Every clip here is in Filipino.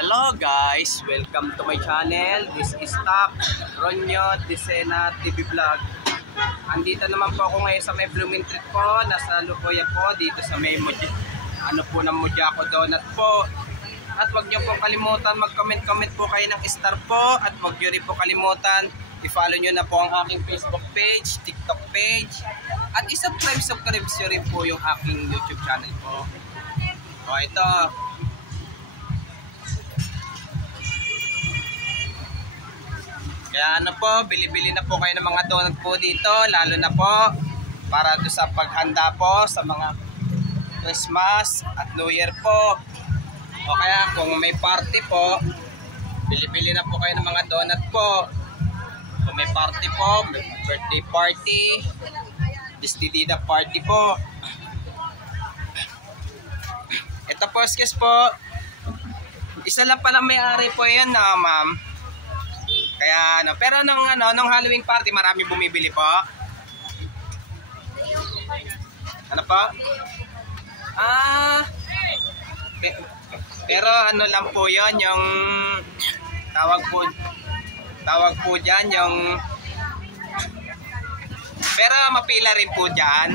Hello guys, welcome to my channel. This is Top Ronyo Decena TV Vlog. Andito naman po ako ngayon sa may Blooming Treat po. Nasa Lukoya po dito sa may ng Mojako Donut po. At huwag niyo po kalimutan mag-comment po kayo ng star po. At huwag niyo rin po kalimutan i-follow niyo na po ang aking Facebook page, TikTok page. At i-subscribe nyo rin po yung aking YouTube channel po. O ito. Kaya ano po, bili-bili na po kayo ng mga donut po dito, lalo na po para doon sa paghanda po sa mga Christmas at New Year po. O kaya kung may party po, bili-bili na po kayo ng mga donut po. Kung may party po, may birthday party, destidida party po. Ito po, skis po. Isa lang palang may-ari po yan na ma'am. Kaya ano, pero nung Halloween party marami bumibili po. Ano po? Pero ano lang po 'yon, yung tawag po diyan yung pero mapila rin po diyan.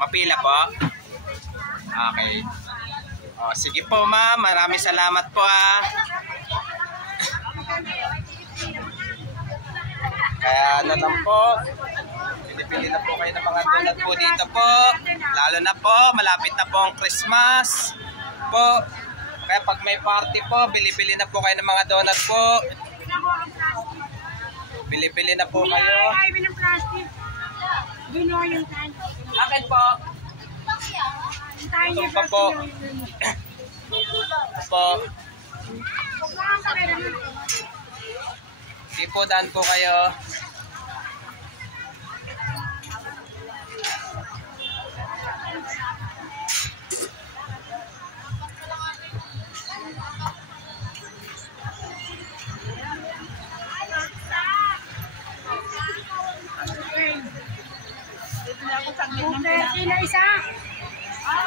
Mapila po. Okay. O, sige po ma'am, maraming salamat po Kaya ano lang po, pinipili na po kayo ng mga donut po dito po. Lalo na po, malapit na po ang Christmas po. Kaya pag may party po, bili-bili na po kayo ng mga donut po. Bili-bili na po kayo. Akin po. Ito pa po. Po. Sige po, daan po kayo.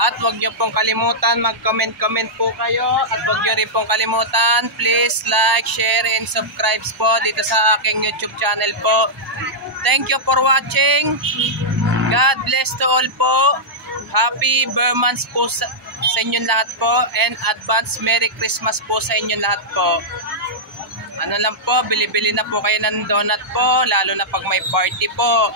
At huwag niyo pong kalimutan mag-comment po kayo. At huwag niyo rin pong kalimutan, please like, share, and subscribe po dito sa aking YouTube channel po. Thank you for watching. God bless to all po. Happy Burmans po sa inyong lahat po. And advance Merry Christmas po sa inyong lahat po. Ano lang po, bili-bili na po kayo ng donut po, lalo na pag may party po.